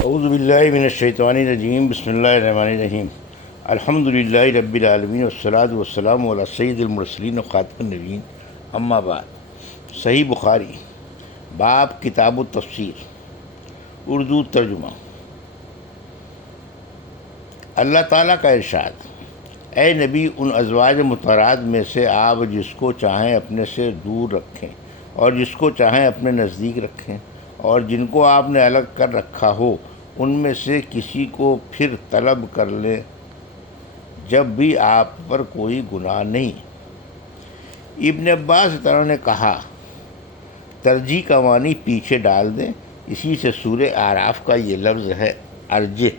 اعوذ باللہ من الشیطان الرجیم، بسم اللہ الرحمن الرحیم۔ الحمد للہ رب العالمین والصلاۃ والسلام علی سید المرسلین و خاتم النبیین، اما بعد۔ صحیح بخاری، باب کتاب التفسیر، اردو ترجمہ۔ اللہ تعالیٰ کا ارشاد: اے نبی، ان ازواج مطہرات میں سے آپ جس کو چاہیں اپنے سے دور رکھیں اور جس کو چاہیں اپنے نزدیک رکھیں، اور جن کو آپ نے الگ کر رکھا ہو ان میں سے کسی کو پھر طلب کر لیں، جب بھی آپ پر کوئی گناہ نہیں۔ ابن عباس تعالیٰ نے کہا، ترجیح کا معنی پیچھے ڈال دیں، اسی سے سورہ اعراف کا یہ لفظ ہے ارجح،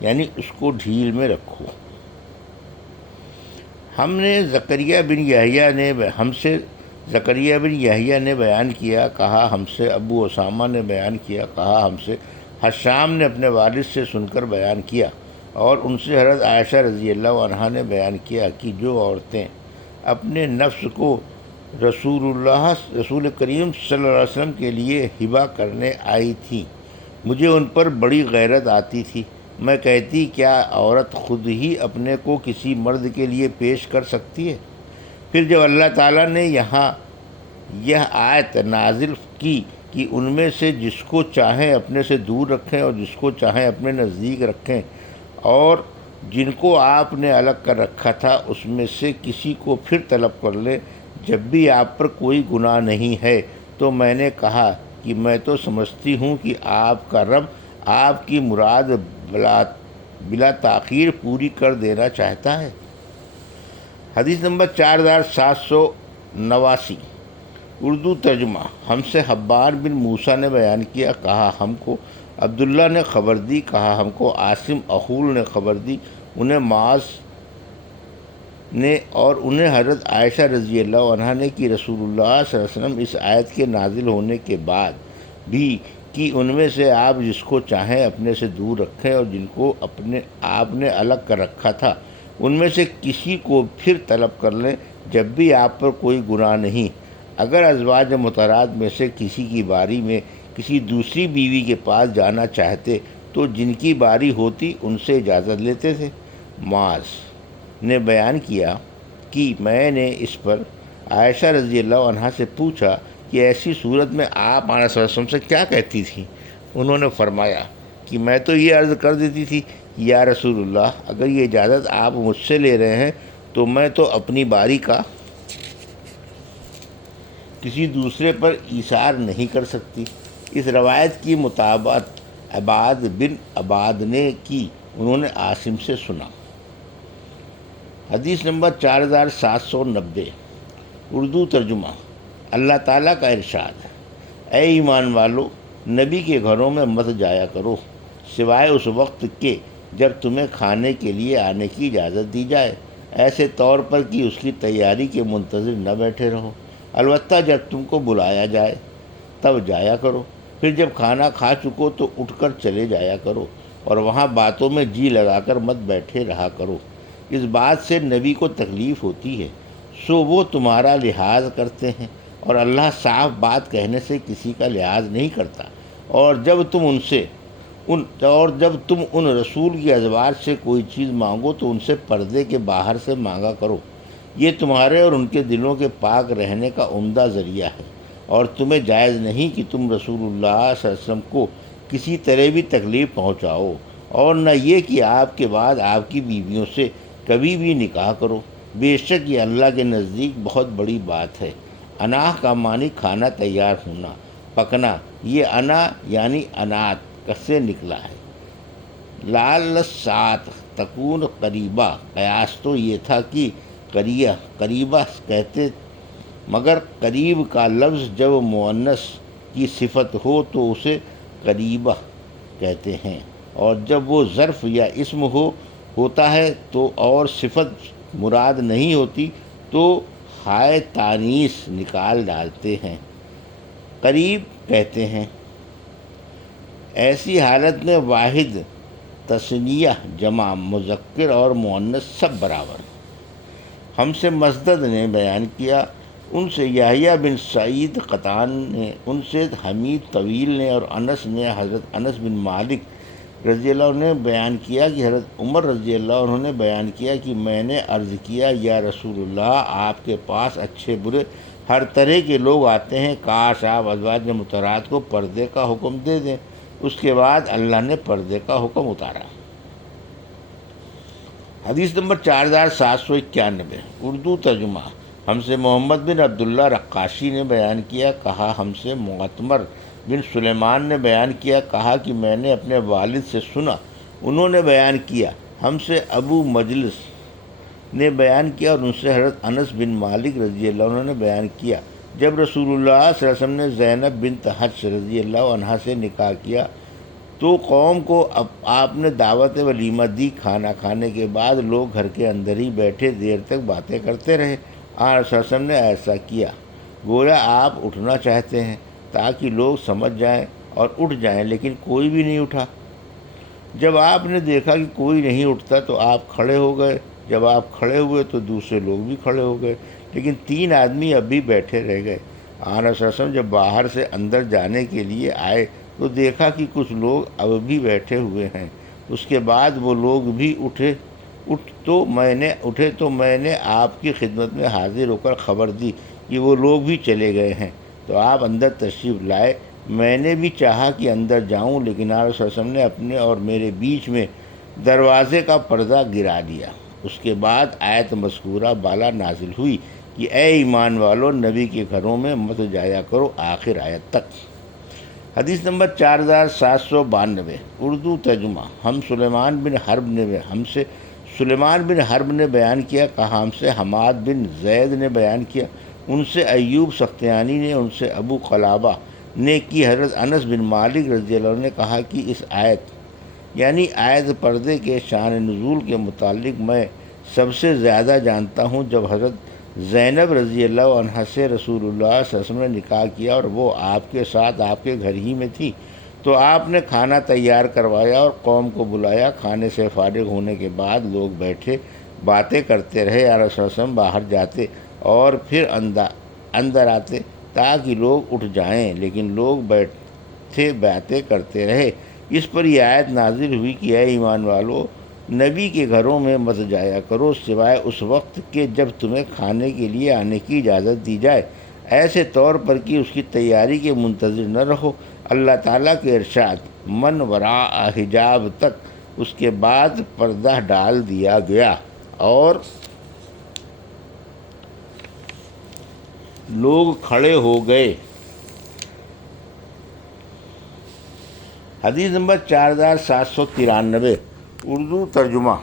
یعنی اس کو ڈھیل میں رکھو۔ زکریا بن یحییٰ نے بیان کیا، کہا ہم سے ابو اسامہ نے بیان کیا، کہا ہم سے حشام نے اپنے والد سے سن کر بیان کیا، اور ان سے حضرت عائشہ رضی اللہ عنہا نے بیان کیا کہ جو عورتیں اپنے نفس کو رسول کریم صلی اللہ علیہ وسلم کے لیے ہبہ کرنے آئی تھیں، مجھے ان پر بڑی غیرت آتی تھی۔ میں کہتی، کیا عورت خود ہی اپنے کو کسی مرد کے لیے پیش کر سکتی ہے؟ پھر جب اللہ تعالیٰ نے یہاں یہ آیت نازل کی کہ ان میں سے جس کو چاہیں اپنے سے دور رکھیں اور جس کو چاہیں اپنے نزدیک رکھیں، اور جن کو آپ نے الگ کر رکھا تھا اس میں سے کسی کو پھر طلب کر لیں، جب بھی آپ پر کوئی گناہ نہیں ہے، تو میں نے کہا کہ میں تو سمجھتی ہوں کہ آپ کا رب آپ کی مراد بلا تاخیر پوری کر دینا چاہتا ہے۔ حدیث نمبر 4789، اردو ترجمہ۔ ہم سے حبان بن موسیٰ نے بیان کیا، کہا ہم کو عبداللہ نے خبر دی، کہا ہم کو عاصم اخول نے خبر دی، انہیں معاذ نے اور انہیں حضرت عائشہ رضی اللہ عنہا نے کہ رسول اللہ صلی اللہ علیہ وسلم اس آیت کے نازل ہونے کے بعد بھی کہ ان میں سے آپ جس کو چاہیں اپنے سے دور رکھیں اور جن کو آپ نے الگ کر رکھا تھا ان میں سے کسی کو پھر طلب کر لیں، جب بھی آپ پر کوئی گناہ نہیں۔ اگر ازواج مطہرات میں سے کسی کی باری میں کسی دوسری بیوی کے پاس جانا چاہتے تو جن کی باری ہوتی ان سے اجازت لیتے تھے۔ معاذ نے بیان کیا کہ میں نے اس پر عائشہ رضی اللہ عنہا سے پوچھا کہ ایسی صورت میں آپ علیہ وسلم سے کیا کہتی تھیں؟ انہوں نے فرمایا کہ میں تو یہ عرض کر دیتی تھی کہ یا رسول اللہ، اگر یہ اجازت آپ مجھ سے لے رہے ہیں تو میں تو اپنی باری کا کسی دوسرے پر ایثار نہیں کر سکتی۔ اس روایت کی مطابقت عباد بن عباد نے کی، انہوں نے عاصم سے سنا۔ حدیث نمبر 4790، اردو ترجمہ۔ اللہ تعالیٰ کا ارشاد: اے ایمان والو، نبی کے گھروں میں مت جایا کرو سوائے اس وقت کے جب تمہیں کھانے کے لیے آنے کی اجازت دی جائے، ایسے طور پر کہ اس کی تیاری کے منتظر نہ بیٹھے رہو، البتہ جب تم کو بلایا جائے تب جایا کرو۔ پھر جب کھانا کھا چکو تو اٹھ کر چلے جایا کرو، اور وہاں باتوں میں جی لگا کر مت بیٹھے رہا کرو، اس بات سے نبی کو تکلیف ہوتی ہے، سو وہ تمہارا لحاظ کرتے ہیں، اور اللہ صاف بات کہنے سے کسی کا لحاظ نہیں کرتا۔ اور جب تم ان رسول کی ازواج سے کوئی چیز مانگو تو ان سے پردے کے باہر سے مانگا کرو، یہ تمہارے اور ان کے دلوں کے پاک رہنے کا عمدہ ذریعہ ہے، اور تمہیں جائز نہیں کہ تم رسول اللہ صلی اللہ علیہ وسلم کو کسی طرح بھی تکلیف پہنچاؤ، اور نہ یہ کہ آپ کے بعد آپ کی بیویوں سے کبھی بھی نکاح کرو، بے شک یہ اللہ کے نزدیک بہت بڑی بات ہے۔ اناح کا معنی کھانا تیار ہونا، پکنا، یہ انا یعنی انات سے نکلا ہے۔ لعل الساعۃ تکون قریبہ، قیاس تو یہ تھا کہ قریبہ کہتے، مگر قریب کا لفظ جب مؤنث کی صفت ہو تو اسے قریبہ کہتے ہیں، اور جب وہ ظرف یا اسم ہوتا ہے تو اور صفت مراد نہیں ہوتی تو ہائے تانیث نکال ڈالتے ہیں، قریب کہتے ہیں۔ ایسی حالت میں واحد، تثنیہ، جمع، مذکر اور مؤنث سب برابر۔ ہم سے مسدد نے بیان کیا، ان سے یحییٰ بن سعید قطان نے، ان سے حمید طویل نے، اور انس نے حضرت انس بن مالک رضی اللہ عنہ نے بیان کیا کہ حضرت عمر رضی اللہ عنہ نے بیان کیا کہ میں نے عرض کیا یا رسول اللہ آپ کے پاس اچھے برے ہر طرح کے لوگ آتے ہیں، کاش آپ ازواج مطہرات کو پردے کا حکم دے دیں۔ اس کے بعد اللہ نے پردے کا حکم اتارا۔ حدیث نمبر 4791، اردو ترجمہ۔ ہم سے محمد بن عبداللہ رقاشی نے بیان کیا، کہا ہم سے معتمر بن سلیمان نے بیان کیا، کہا کہ میں نے اپنے والد سے سنا، انہوں نے بیان کیا، ہم سے ابو مجلس نے بیان کیا، اور ان سے حضرت انس بن مالک رضی اللہ عنہ نے بیان کیا، جب رسول اللہ صلی اللہ علیہ وسلم نے زینب بنت حجش رضی اللہ عنہا سے نکاح کیا تو قوم کو آپ نے دعوت ولیمہ دی۔ کھانا کھانے کے بعد لوگ گھر کے اندر ہی بیٹھے دیر تک باتیں کرتے رہے۔ آن صلی اللہ علیہ وسلم نے ایسا کیا گویا آپ اٹھنا چاہتے ہیں تاکہ لوگ سمجھ جائیں اور اٹھ جائیں، لیکن کوئی بھی نہیں اٹھا۔ جب آپ نے دیکھا کہ کوئی نہیں اٹھتا تو آپ کھڑے ہو گئے، جب آپ کھڑے ہوئے تو دوسرے لوگ بھی کھڑے ہو گئے، لیکن 3 آدمی اب بھی بیٹھے رہ گئے۔ آن صلی اللہ علیہ وسلم جب باہر سے اندر جانے کے لیے آئے تو دیکھا کہ کچھ لوگ اب بھی بیٹھے ہوئے ہیں۔ اس کے بعد وہ لوگ بھی اٹھے تو میں نے آپ کی خدمت میں حاضر ہو کر خبر دی کہ وہ لوگ بھی چلے گئے ہیں، تو آپ اندر تشریف لائے۔ میں نے بھی چاہا کہ اندر جاؤں، لیکن آپ صلی اللہ علیہ وسلم نے اپنے اور میرے بیچ میں دروازے کا پردہ گرا دیا۔ اس کے بعد آیت مذکورہ بالا نازل ہوئی کہ اے ایمان والو، نبی کے گھروں میں مت جایا کرو، آخر آیت تک۔ حدیث نمبر 4792، اردو ترجمہ۔ ہم سے سلیمان بن حرب نے بیان کیا، کہا ہم سے حماد بن زید نے بیان کیا، ان سے ایوب سختیانی نے، ان سے ابو قلابہ نے کی حضرت انس بن مالک رضی اللہ عنہ نے کہا کہ اس آیت یعنی آیت پردے کے شان نزول کے متعلق میں سب سے زیادہ جانتا ہوں جب حضرت زینب رضی اللہ عنہا سے رسول اللہ صلی اللہ علیہ وسلم نے نکاح کیا اور وہ آپ کے ساتھ آپ کے گھر ہی میں تھی، تو آپ نے کھانا تیار کروایا اور قوم کو بلایا۔ کھانے سے فارغ ہونے کے بعد لوگ بیٹھے باتیں کرتے رہے۔ یا رسول اللہ صلی اللہ علیہ وسلم باہر جاتے اور پھر اندر آتے تاکہ لوگ اٹھ جائیں، لیکن لوگ بیٹھے باتیں کرتے رہے۔ اس پر یہ آیت نازل ہوئی کہ اے ایمان والو، نبی کے گھروں میں مت جایا کرو سوائے اس وقت کے جب تمہیں کھانے کے لیے آنے کی اجازت دی جائے، ایسے طور پر کہ اس کی تیاری کے منتظر نہ رہو۔ اللہ تعالیٰ کے ارشاد من وراء حجاب تک، اس کے بعد پردہ ڈال دیا گیا اور لوگ کھڑے ہو گئے۔ حدیث نمبر 4793، اردو ترجمہ۔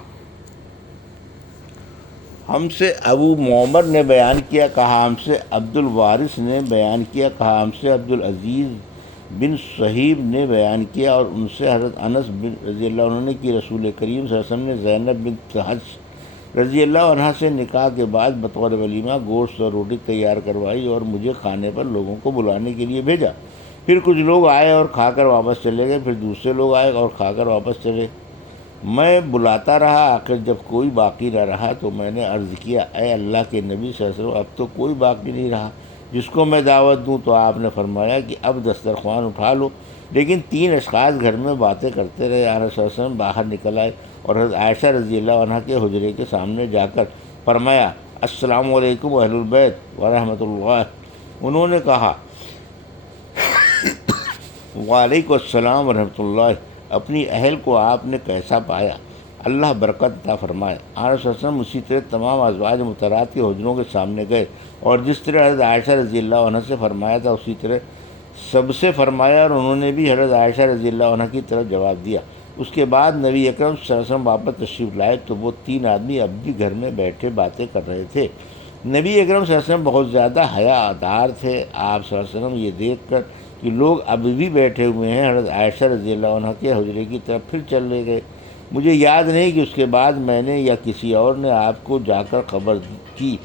ہم سے ابو معمر نے بیان کیا، کہا ہم سے عبد الوارث نے بیان کیا، کہا ہم سے عبد العزیز بن صہیب نے بیان کیا، اور ان سے حضرت انس بن رضی اللہ عنہ نے کہ رسول کریم صلی اللہ علیہ وسلم نے زینب بنت حجش رضی اللہ عنہا سے نکاح کے بعد بطور ولیمہ گوشت اور روٹی تیار کروائی اور مجھے کھانے پر لوگوں کو بلانے کے لیے بھیجا۔ پھر کچھ لوگ آئے اور کھا کر واپس چلے گئے، پھر دوسرے لوگ آئے اور کھا کر واپس چلے۔ میں بلاتا رہا، آخر جب کوئی باقی نہ رہا تو میں نے عرض کیا اے اللہ کے نبی صلی اللہ علیہ وسلم، اب تو کوئی باقی نہیں رہا جس کو میں دعوت دوں، تو آپ نے فرمایا کہ اب دسترخوان اٹھا لو۔ لیکن 3 اشخاص گھر میں باتیں کرتے رہے۔ آن صلی اللہ علیہ وسلم باہر نکل آئے اور حضرت عائشہ رضی اللہ عنہا کے حجرے کے سامنے جا کر فرمایا السلام علیکم اہل البیت ورحمۃ اللہ۔ انہوں نے کہا وعلیکم السلام ورحمۃ اللہ، اپنی اہل کو آپ نے کیسا پایا؟ اللہ برکت عطا فرمائے۔ آن صلی اللہ علیہ وسلم اسی طرح تمام ازواج مطہرات کے حجروں کے سامنے گئے اور جس طرح حضرت عائشہ رضی اللہ عنہ سے فرمایا تھا اسی طرح سب سے فرمایا، اور انہوں نے بھی حضرت عائشہ رضی اللہ عنہ کی طرف جواب دیا۔ اس کے بعد نبی اکرم صلی اللہ علیہ وسلم واپس تشریف لائے تو وہ 3 آدمی اب بھی گھر میں بیٹھے باتیں کر رہے تھے۔ نبی اکرم صلی اللہ علیہ وسلم بہت زیادہ حیا دار تھے۔ آپ صلی اللہ علیہ وسلم یہ دیکھ کر کہ لوگ اب بھی بیٹھے ہوئے ہیں، حضرت عائشہ رضی اللہ عنہ کے حجرے کی طرف پھر چلے گئے۔ مجھے یاد نہیں کہ اس کے بعد میں نے یا کسی اور نے آپ کو جا کر خبر کی،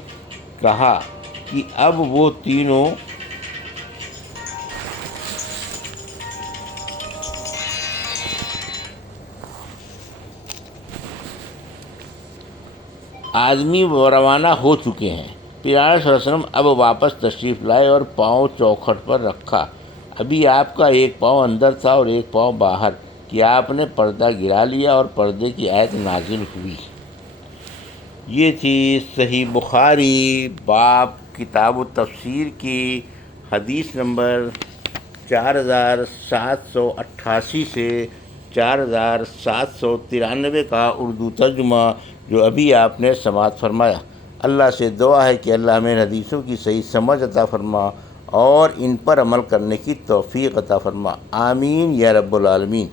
کہا کہ اب وہ تینوں آدمی روانہ ہو چکے ہیں۔ پھر آپ صلی اللہ علیہ وسلم اب واپس تشریف لائے اور پاؤں چوکھٹ پر رکھا۔ ابھی آپ کا ایک پاؤں اندر تھا اور ایک پاؤں باہر، کہ آپ نے پردہ گرا لیا اور پردے کی آیت نازل ہوئی۔ یہ تھی صحیح بخاری باب کتاب التفسیر کی حدیث نمبر 4788 سے 4793 کا اردو ترجمہ جو ابھی آپ نے سماعت فرمایا۔ اللہ سے دعا ہے کہ اللہ ہمیں حدیثوں کی صحیح سمجھ عطا فرما اور ان پر عمل کرنے کی توفیق عطا فرما، آمین یا رب العالمین۔